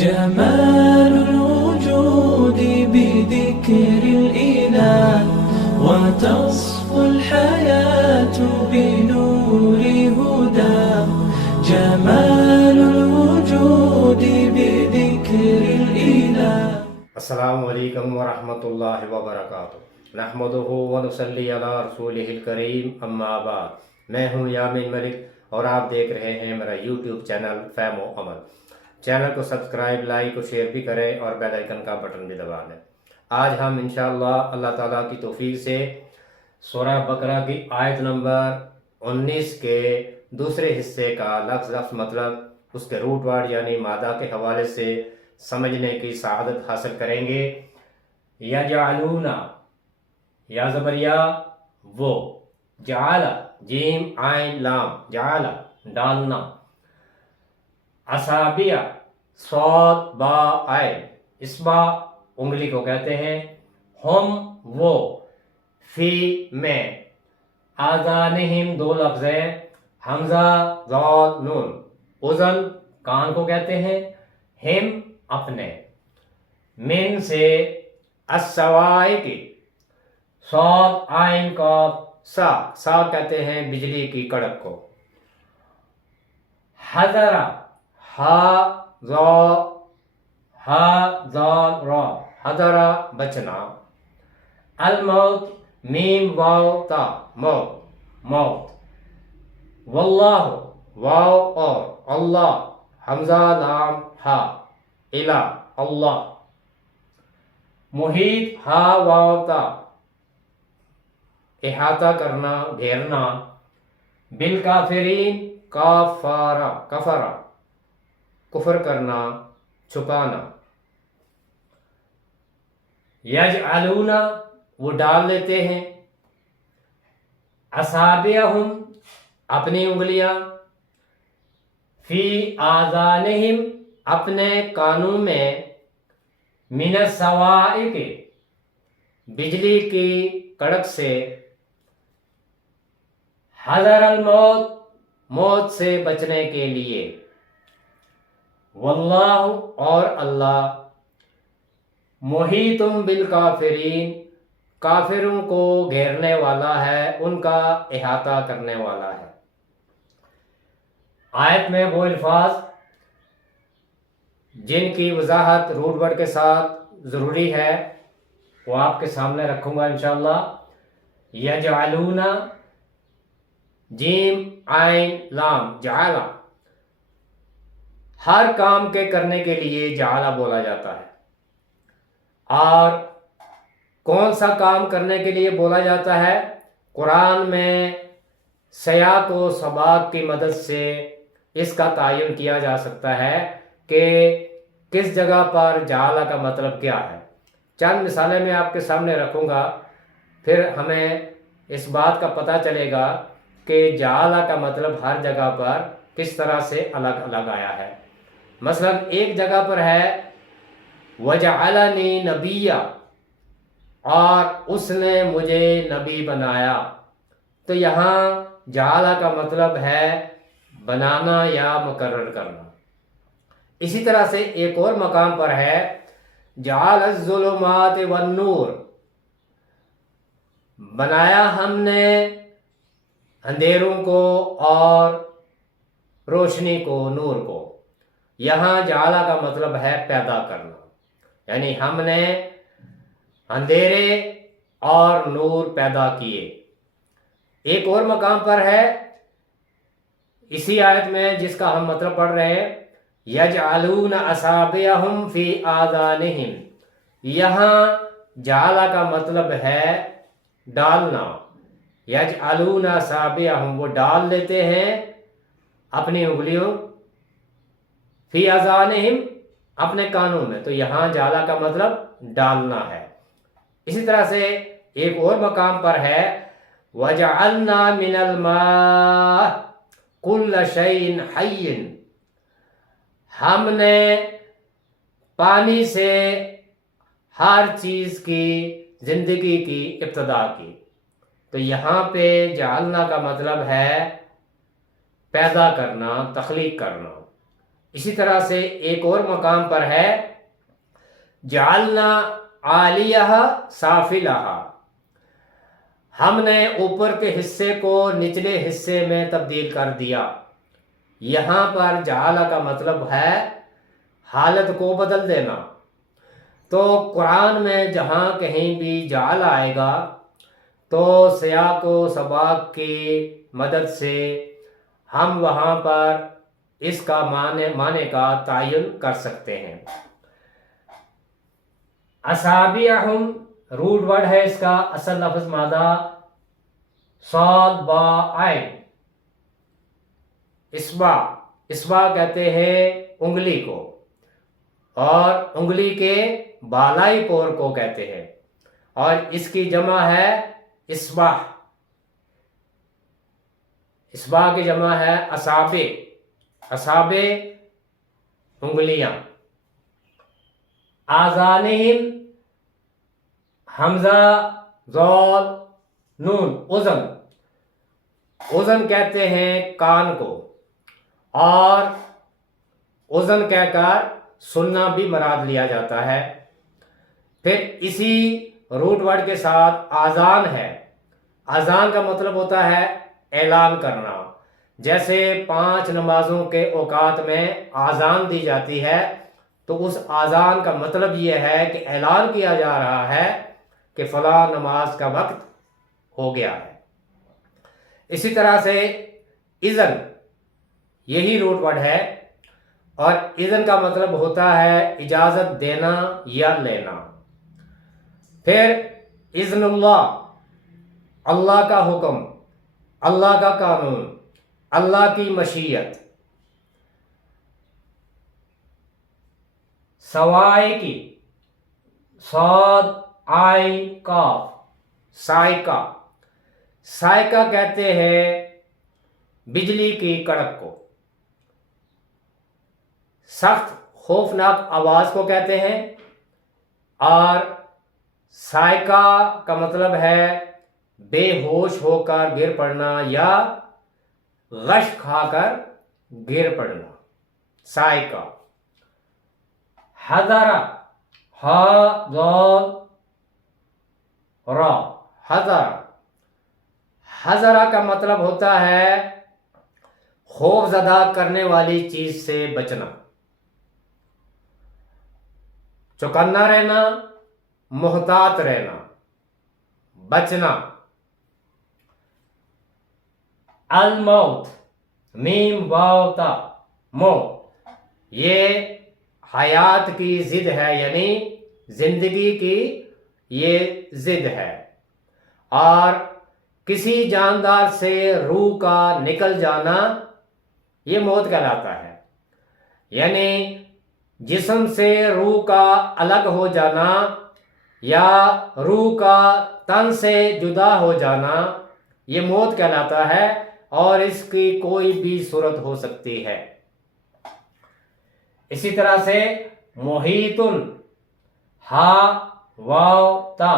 جمال الوجود بذكر الإله وتصفو الحياة بنور هداه. جمال الوجود بذكر الإله. السلام علیکم ورحمۃ اللہ وبرکاتہ. نحمدہ ونصلی علی رسولہ الکریم، اما بعد. میں ہوں یامین ملک اور آپ دیکھ رہے ہیں میرا یوٹیوب چینل فہم و عمل. چینل کو سبسکرائب، لائک اور شیئر بھی کریں اور بیل آئیکن کا بٹن بھی دبا دیں. آج ہم انشاءاللہ اللہ تعالیٰ کی توفیق سے سورہ بقرہ کی آیت نمبر 19 کے دوسرے حصے کا لفظ مطلب، اس کے روٹ ورڈ یعنی مادہ کے حوالے سے سمجھنے کی سعادت حاصل کریں گے. یجعلون، یا زبریا وہ، جعل جیم عین لام، جعل ڈالنا، اصابع صاد با عین، اصبع انگلی کو کہتے ہیں، ہم وہ، فی میں، آذانہم دو لفظ ہیں، حمزہ ضاد نون، اذن کان کو کہتے ہیں، ہم اپنے، من سے، السوائق صاد عین قاف سا کہتے ہیں بجلی کی کڑک کو، حذر ہا ذال را، حذر بچنا، الموت میم واو تا، موت، واللہ واو اور اللہ، حمزہ لام ہا، الہ اللہ، محیط ہا واو تا، احاطہ کرنا، گھیرنا، بالکافرین کفرا کفر کرنا، چھپانا. یجعلون وہ ڈال لیتے ہیں، اصابعہم اپنی انگلیاں، فی آذانہم اپنے کانوں میں، من الصواعق بجلی کی کڑک سے، حذر الموت موت سے بچنے کے لیے، واللہ اور اللہ، محیط بالکافرین کافروں کو گھیرنے والا ہے، ان کا احاطہ کرنے والا ہے. آیت میں وہ الفاظ جن کی وضاحت روٹ ورڈ کے ساتھ ضروری ہے وہ آپ کے سامنے رکھوں گا انشاءاللہ. یجعلون جیم عین لام، جعل ہر کام کے کرنے کے لیے جعل بولا جاتا ہے. اور کون سا کام کرنے کے لیے بولا جاتا ہے؟ قرآن میں سیاق و سباق کی مدد سے اس کا تعین کیا جا سکتا ہے کہ کس جگہ پر جعل کا مطلب کیا ہے. چند مثالیں میں آپ کے سامنے رکھوں گا، پھر ہمیں اس بات کا پتہ چلے گا کہ جعل کا مطلب ہر جگہ پر کس طرح سے الگ الگ آیا ہے. مثلا ایک جگہ پر ہے وَجَعَلَنِي نَبِيًّا، اور اس نے مجھے نبی بنایا، تو یہاں جعل کا مطلب ہے بنانا یا مقرر کرنا. اسی طرح سے ایک اور مقام پر ہے جعل الظلمات والنور، بنایا ہم نے اندھیروں کو اور روشنی کو، نور کو. یہاں جعل کا مطلب ہے پیدا کرنا، یعنی ہم نے اندھیرے اور نور پیدا کیے. ایک اور مقام پر ہے اسی آیت میں جس کا ہم مطلب پڑھ رہے ہیں، یجعلون اصابعہم فی آذانہم، یہاں جعل کا مطلب ہے ڈالنا. یجعلون اصابعہم وہ ڈال لیتے ہیں اپنی انگلیوں، فی آذانہم اپنے کانوں میں، تو یہاں جعل کا مطلب ڈالنا ہے. اسی طرح سے ایک اور مقام پر ہے وَجَعَلْنَا مِنَ الْمَاءِ كُلَّ شَيْءٍ حَيٍّ، ہم نے پانی سے ہر چیز کی زندگی کی ابتدا کی. تو یہاں پہ جعلنا کا مطلب ہے پیدا کرنا، تخلیق کرنا. اسی طرح سے ایک اور مقام پر ہے جعلنا عالیہا سافلہا، ہم نے اوپر کے حصے کو نچلے حصے میں تبدیل کر دیا۔ یہاں پر جعل کا مطلب ہے حالت کو بدل دینا۔ تو قرآن میں جہاں کہیں بھی جعل آئے گا تو سیاق و سباق کی مدد سے ہم وہاں پر اس کا معنی کا تعین کر سکتے ہیں۔ اصابعہم روٹ ورڈ ہے اس کا اصل لفظ مادہ صاد با عین، اصبع، اصبع کہتے ہیں انگلی کو، اور انگلی کے بالائی پور کو کہتے ہیں، اور اس کی جمع ہے اصبع، اصبع کی جمع ہے اصابع، اصابع انگلیاں۔ آذانہم حمزہ ذال نون اذن، اذن کہتے ہیں کان کو، اور اذن کہہ کر سننا بھی مراد لیا جاتا ہے۔ پھر اسی روٹ ورڈ کے ساتھ آذان ہے۔ آذان کا مطلب ہوتا ہے اعلان کرنا، جیسے 5 نمازوں کے اوقات میں آذان دی جاتی ہے تو اس آذان کا مطلب یہ ہے کہ اعلان کیا جا رہا ہے کہ فلاں نماز کا وقت ہو گیا ہے۔ اسی طرح سے اذن یہی روٹ ورڈ ہے، اور اذن کا مطلب ہوتا ہے اجازت دینا یا لینا۔ پھر اذن اللہ، اللہ کا حکم، اللہ کا قانون، اللہ کی مشیت۔ سوائقی، صاد عین قاف، سائقہ، سائقہ کہتے ہیں بجلی کی کڑک کو، سخت خوفناک آواز کو کہتے ہیں، اور سائقہ کا مطلب ہے بے ہوش ہو کر گر پڑنا یا غش کھا کر گر پڑنا، سائقہ۔ حذر، ہا ضاد را، حذر، حذر کا مطلب ہوتا ہے خوف زدہ کرنے والی چیز سے بچنا، چوکنا رہنا، محتاط رہنا، بچنا۔ الموت، میم واو تا، موت، یہ حیات کی ضد ہے، یعنی زندگی کی یہ ضد ہے، اور کسی جاندار سے روح کا نکل جانا یہ موت کہلاتا ہے، یعنی جسم سے روح کا الگ ہو جانا یا روح کا تن سے جدا ہو جانا یہ موت کہلاتا ہے، اور اس کی کوئی بھی صورت ہو سکتی ہے۔ اسی طرح سے محیطن، ہا واو تا،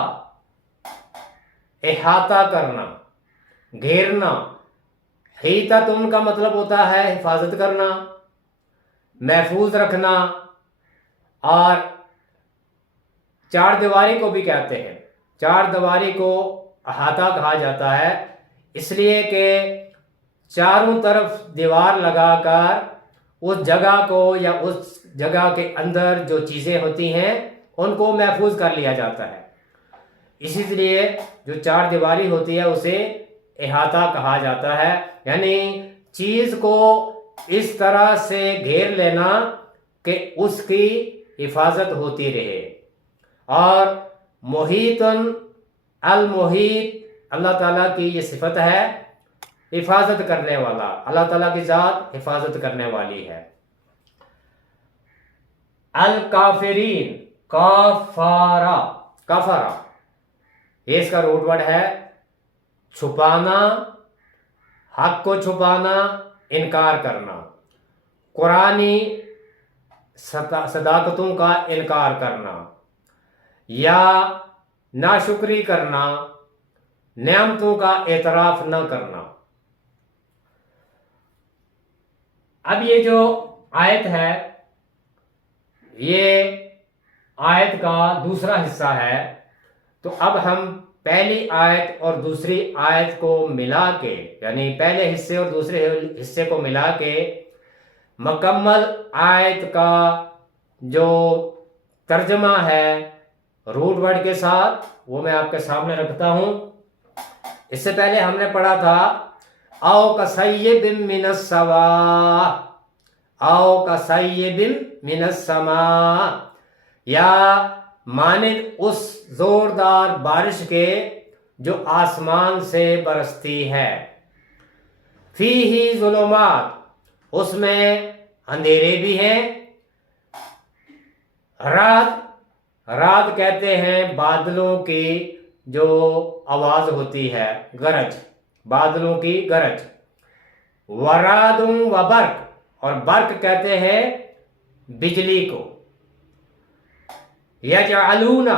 احاطہ کرنا، گھیرنا۔ حیطتن کا مطلب ہوتا ہے حفاظت کرنا، محفوظ رکھنا، اور چار دیواری کو بھی کہتے ہیں۔ چار دیواری کو احاطہ کہا جاتا ہے اس لیے کہ چاروں طرف دیوار لگا کر اس جگہ کو یا اس جگہ کے اندر جو چیزیں ہوتی ہیں ان کو محفوظ کر لیا جاتا ہے، اسی لیے جو چار دیواری ہوتی ہے اسے احاطہ کہا جاتا ہے، یعنی چیز کو اس طرح سے گھیر لینا کہ اس کی حفاظت ہوتی رہے۔ اور محیطن، المحیط اللہ تعالیٰ کی یہ صفت ہے، حفاظت کرنے والا، اللہ تعالیٰ کی ذات حفاظت کرنے والی ہے۔ الکافرین، کافارا، کفرا، یہ اس کا روٹ ورڈ ہے، چھپانا، حق کو چھپانا، انکار کرنا، قرآنی صداقتوں کا انکار کرنا یا ناشکری کرنا، نعمتوں کا اعتراف نہ کرنا۔ اب یہ جو آیت ہے، یہ آیت کا دوسرا حصہ ہے۔ تو اب ہم پہلی آیت اور دوسری آیت کو ملا کے، یعنی پہلے حصے اور دوسرے حصے کو ملا کے مکمل آیت کا جو ترجمہ ہے روٹ ورڈ کے ساتھ، وہ میں آپ کے سامنے رکھتا ہوں۔ اس سے پہلے ہم نے پڑھا تھا او کصیب من السماء، او کصیب من السماء، یا مانند اس زوردار بارش کے جو آسمان سے برستی ہے، فیہ ظلمات، اس میں اندھیرے بھی ہیں، رات کہتے ہیں بادلوں کی جو آواز ہوتی ہے، گرج، بادلوں کی گرج، ورعد و برق، اور برق کہتے ہیں بجلی کو، یجعلون،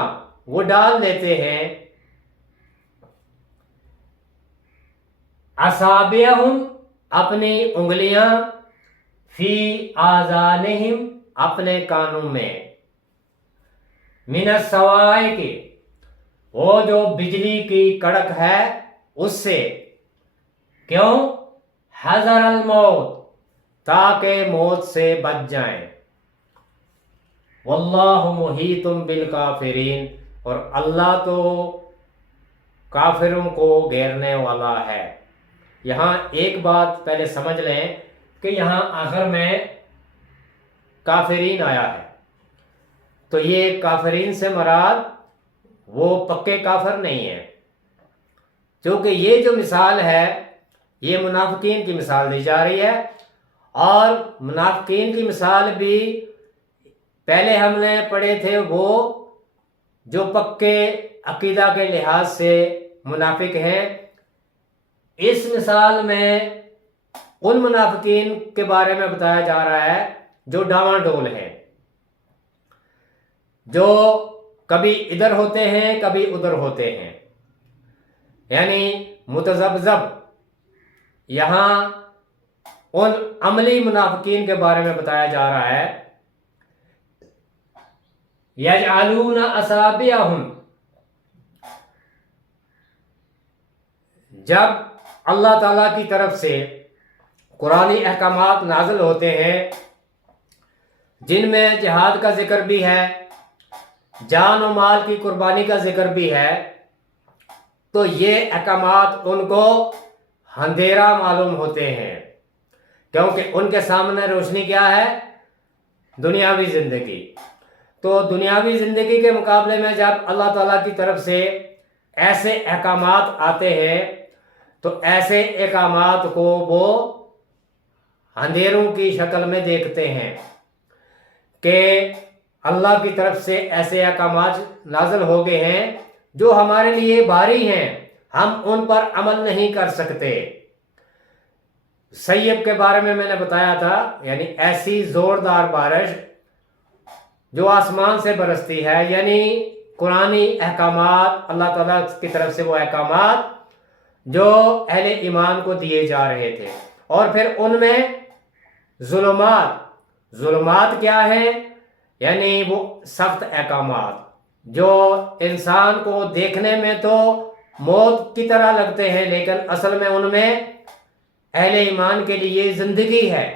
وہ ڈال دیتے ہیں، اصابعہم، اپنی انگلیاں، فی آذانہم، اپنے کانوں میں، من الصواعق، وہ جو بجلی کی کڑک ہے اس سے، کیوں؟ حذر الموت، تاکہ موت سے بچ جائیں، واللہ محیط بالکافرین، اور اللہ تو کافروں کو گھیرنے والا ہے۔ یہاں ایک بات پہلے سمجھ لیں کہ یہاں آخر میں کافرین آیا ہے، تو یہ کافرین سے مراد وہ پکے کافر نہیں ہیں، کیونکہ یہ جو مثال ہے یہ منافقین کی مثال دی جا رہی ہے، اور منافقین کی مثال بھی پہلے ہم نے پڑھے تھے، وہ جو پکے عقیدہ کے لحاظ سے منافق ہیں۔ اس مثال میں ان منافقین کے بارے میں بتایا جا رہا ہے جو ڈاواں ڈول ہیں، جو کبھی ادھر ہوتے ہیں کبھی ادھر ہوتے ہیں، یعنی متذبذب۔ یہاں ان عملی منافقین کے بارے میں بتایا جا رہا ہے، یجعلون اصابعہم، جب اللہ تعالیٰ کی طرف سے قرآنی احکامات نازل ہوتے ہیں جن میں جہاد کا ذکر بھی ہے، جان و مال کی قربانی کا ذکر بھی ہے، تو یہ احکامات ان کو اندھیرا معلوم ہوتے ہیں، کیونکہ ان کے سامنے روشنی کیا ہے؟ دنیاوی زندگی۔ تو دنیاوی زندگی کے مقابلے میں جب اللہ تعالیٰ کی طرف سے ایسے احکامات آتے ہیں تو ایسے احکامات کو وہ اندھیروں کی شکل میں دیکھتے ہیں کہ اللہ کی طرف سے ایسے احکامات نازل ہو گئے ہیں جو ہمارے لیے بھاری ہیں، ہم ان پر عمل نہیں کر سکتے۔ سیب کے بارے میں نے بتایا تھا، یعنی ایسی زوردار بارش جو آسمان سے برستی ہے، یعنی قرآنی احکامات، اللہ تعالیٰ کی طرف سے وہ احکامات جو اہل ایمان کو دیے جا رہے تھے، اور پھر ان میں ظلمات کیا ہیں؟ یعنی وہ سخت احکامات جو انسان کو دیکھنے میں تو موت کی طرح لگتے ہیں، لیکن اصل میں ان میں اہل ایمان کے لیے زندگی ہے،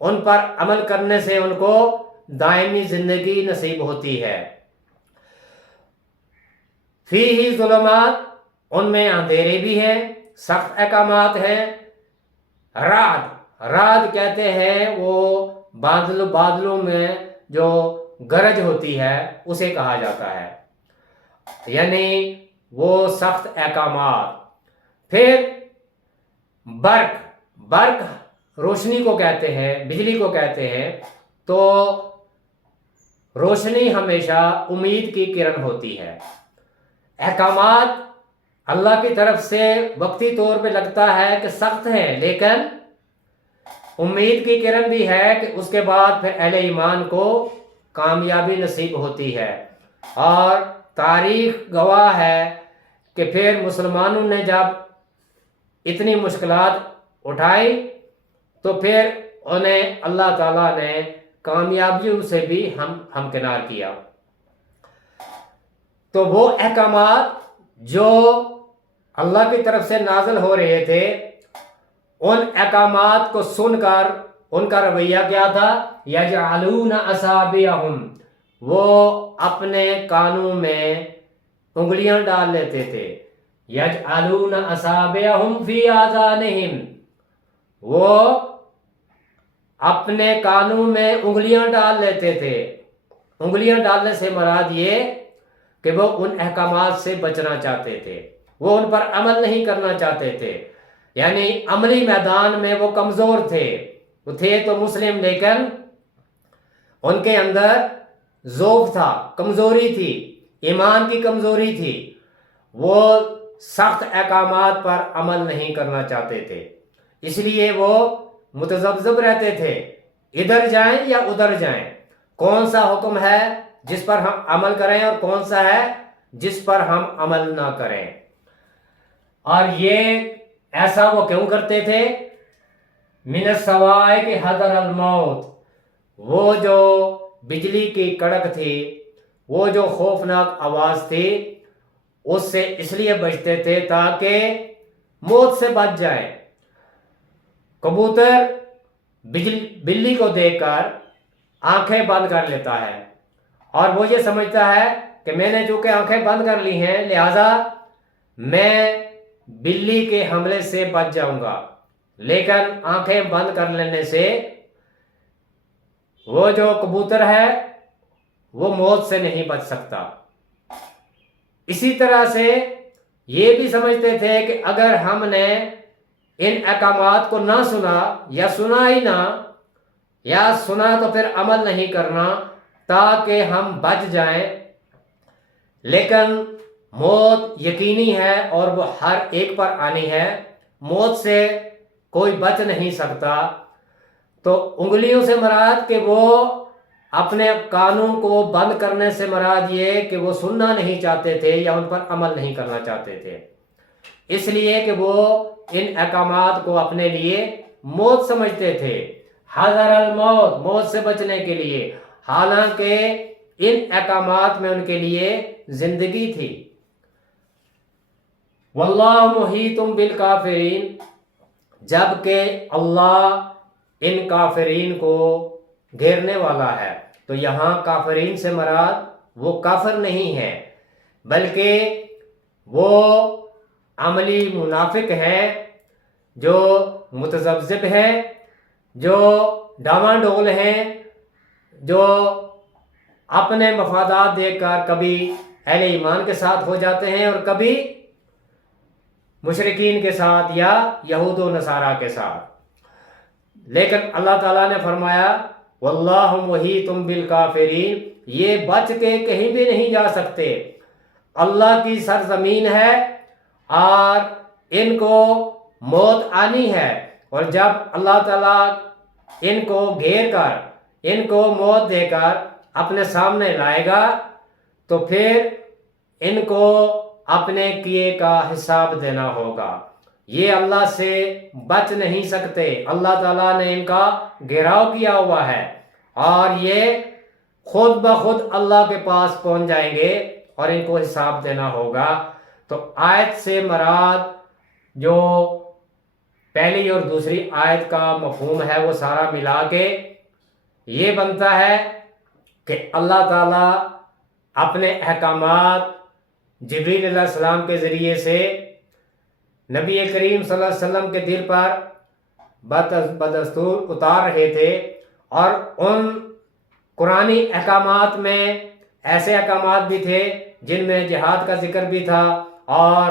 ان پر عمل کرنے سے ان کو دائمی زندگی نصیب ہوتی ہے۔ فیہ ظلمات، ان میں اندھیرے بھی ہیں، سخت احکامات ہیں۔ رعد کہتے ہیں وہ بادلوں میں جو گرج ہوتی ہے اسے کہا جاتا ہے، یعنی وہ سخت احکامات۔ پھر برق روشنی کو کہتے ہیں، بجلی کو کہتے ہیں، تو روشنی ہمیشہ امید کی کرن ہوتی ہے۔ احکامات اللہ کی طرف سے وقتی طور پہ لگتا ہے کہ سخت ہیں، لیکن امید کی کرن بھی ہے کہ اس کے بعد پھر اہل ایمان کو کامیابی نصیب ہوتی ہے، اور تاریخ گواہ ہے کہ پھر مسلمانوں نے جب اتنی مشکلات اٹھائی تو پھر انہیں اللہ تعالیٰ نے کامیابیوں سے بھی ہمکنار کیا۔ تو وہ احکامات جو اللہ کی طرف سے نازل ہو رہے تھے، ان احکامات کو سن کر ان کا رویہ کیا تھا؟ یجعلون اصابعہم، وہ اپنے کانوں میں انگلیاں ڈال لیتے تھے۔ یجعلون اصابعہم فی آذانہم، وہ اپنے کانوں میں انگلیاں ڈال لیتے تھے۔ انگلیاں ڈالنے سے مراد یہ کہ وہ ان احکامات سے بچنا چاہتے تھے، وہ ان پر عمل نہیں کرنا چاہتے تھے، یعنی عملی میدان میں وہ کمزور تھے۔ وہ تھے تو مسلم، لیکن ان کے اندر ضعف تھا، کمزوری تھی، ایمان کی کمزوری تھی، وہ سخت احکامات پر عمل نہیں کرنا چاہتے تھے، اس لیے وہ متذبذب رہتے تھے، ادھر جائیں یا ادھر جائیں، کون سا حکم ہے جس پر ہم عمل کریں اور کون سا ہے جس پر ہم عمل نہ کریں۔ اور یہ ایسا وہ کیوں کرتے تھے؟ من الصواعق حذر الموت، وہ جو بجلی کی کڑک تھی، وہ جو خوفناک آواز تھی، اس سے اس لیے بچتے تھے تاکہ موت سے بچ جائیں۔ کبوتر بلی کو دیکھ کر آنکھیں بند کر لیتا ہے، اور وہ یہ سمجھتا ہے کہ میں نے چونکہ آنکھیں بند کر لی ہیں لہذا میں بلی کے حملے سے بچ جاؤں گا، لیکن آنکھیں بند کر لینے سے وہ جو کبوتر ہے وہ موت سے نہیں بچ سکتا۔ اسی طرح سے یہ بھی سمجھتے تھے کہ اگر ہم نے ان احکامات کو نہ سنا یا سنا ہی نہ، یا سنا تو پھر عمل نہیں کرنا تاکہ ہم بچ جائیں، لیکن موت یقینی ہے اور وہ ہر ایک پر آنی ہے، موت سے کوئی بچ نہیں سکتا۔ تو انگلیوں سے مراد کہ وہ اپنے کانوں کو بند کرنے سے مراد یہ کہ وہ سننا نہیں چاہتے تھے یا ان پر عمل نہیں کرنا چاہتے تھے، اس لیے کہ وہ ان احکامات کو اپنے لیے موت سمجھتے تھے، حذر الموت، موت سے بچنے کے لیے، حالانکہ ان احکامات میں ان کے لیے زندگی تھی۔ واللہ محیط بالکافرین، جبکہ اللہ ان کافرین کو گھیرنے والا ہے۔ تو یہاں کافرین سے مراد وہ کافر نہیں ہے، بلکہ وہ عملی منافق ہیں، جو متذبذب ہیں، جو ڈاواں ڈول ہیں، جو اپنے مفادات دیکھ کر کبھی اہل ایمان کے ساتھ ہو جاتے ہیں اور کبھی مشرکین کے ساتھ یا یہود و نصارہ کے ساتھ۔ لیکن اللہ تعالیٰ نے فرمایا واللہ محیط بالکافرین، یہ بچ کے کہیں بھی نہیں جا سکتے، اللہ کی سرزمین ہے اور ان کو موت آنی ہے، اور جب اللہ تعالیٰ ان کو گھیر کر ان کو موت دے کر اپنے سامنے لائے گا تو پھر ان کو اپنے کیے کا حساب دینا ہوگا۔ یہ اللہ سے بچ نہیں سکتے، اللہ تعالیٰ نے ان کا گھیراؤ کیا ہوا ہے، اور یہ خود بخود اللہ کے پاس پہنچ جائیں گے اور ان کو حساب دینا ہوگا۔ تو آیت سے مراد جو پہلی اور دوسری آیت کا مفہوم ہے وہ سارا ملا کے یہ بنتا ہے کہ اللہ تعالیٰ اپنے احکامات جبریل علیہ السلام کے ذریعے سے نبی کریم صلی اللہ علیہ وسلم کے دل پر بدستور اتار رہے تھے، اور ان قرآنی احکامات میں ایسے احکامات بھی تھے جن میں جہاد کا ذکر بھی تھا، اور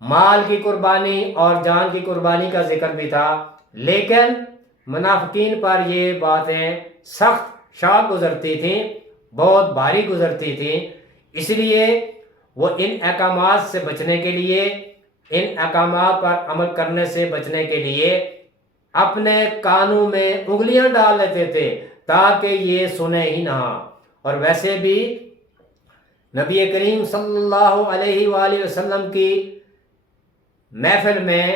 مال کی قربانی اور جان کی قربانی کا ذکر بھی تھا، لیکن منافقین پر یہ باتیں سخت شاق گزرتی تھیں، بہت بھاری گزرتی تھیں، اس لیے وہ ان احکامات سے بچنے کے لیے، ان احکامات پر عمل کرنے سے بچنے کے لیے اپنے کانوں میں انگلیاں ڈال لیتے تھے تاکہ یہ سنے ہی نہ۔ اور ویسے بھی نبی کریم صلی اللہ علیہ وآلہ وسلم کی محفل میں،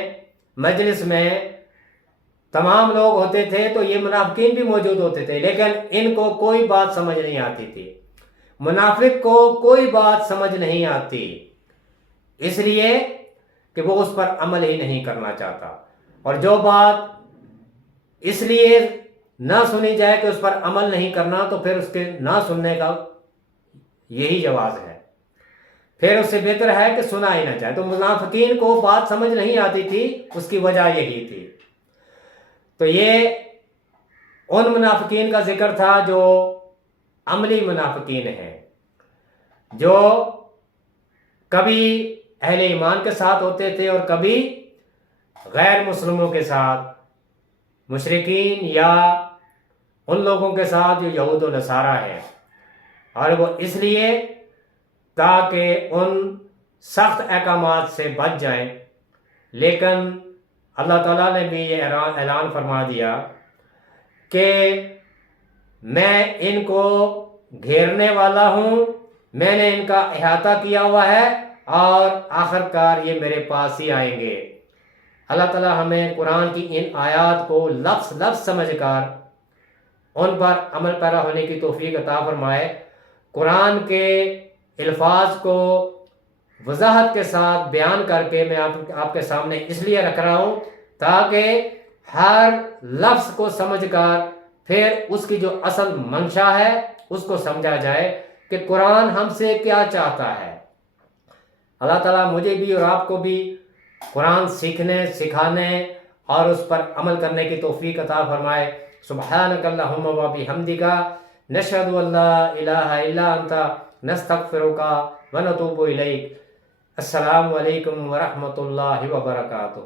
مجلس میں تمام لوگ ہوتے تھے تو یہ منافقین بھی موجود ہوتے تھے، لیکن ان کو کوئی بات سمجھ نہیں آتی تھی، منافق کو کوئی بات سمجھ نہیں آتی، اس لیے کہ وہ اس پر عمل ہی نہیں کرنا چاہتا، اور جو بات اس لیے نہ سنی جائے کہ اس پر عمل نہیں کرنا، تو پھر اس کے نہ سننے کا یہی جواز ہے، پھر اس سے بہتر ہے کہ سنا ہی نہ جائے۔ تو منافقین کو بات سمجھ نہیں آتی تھی، اس کی وجہ یہی تھی۔ تو یہ ان منافقین کا ذکر تھا جو عملی منافقین ہیں، جو کبھی اہل ایمان کے ساتھ ہوتے تھے اور کبھی غیر مسلموں کے ساتھ، مشرکین یا ان لوگوں کے ساتھ جو یہود و نصارہ ہیں، اور وہ اس لیے تاکہ ان سخت احکامات سے بچ جائیں۔ لیکن اللہ تعالیٰ نے بھی یہ اعلان فرما دیا کہ میں ان کو گھیرنے والا ہوں، میں نے ان کا احاطہ کیا ہوا ہے، اور آخر کار یہ میرے پاس ہی آئیں گے۔ اللہ تعالیٰ ہمیں قرآن کی ان آیات کو لفظ لفظ سمجھ کر ان پر عمل پیرا ہونے کی توفیق عطا فرمائے۔ قرآن کے الفاظ کو وضاحت کے ساتھ بیان کر کے میں آپ کے سامنے اس لیے رکھ رہا ہوں تاکہ ہر لفظ کو سمجھ کر پھر اس کی جو اصل منشا ہے اس کو سمجھا جائے کہ قرآن ہم سے کیا چاہتا ہے۔ اللہ تعالیٰ مجھے بھی اور آپ کو بھی قرآن سیکھنے، سکھانے اور اس پر عمل کرنے کی توفیق عطا فرمائے۔ سبحانک اللہم و بحمدک، نشہد ان لا الہ الا انت، نستغفرک و نتوب الیک۔ السلام علیکم ورحمۃ اللہ وبرکاتہ۔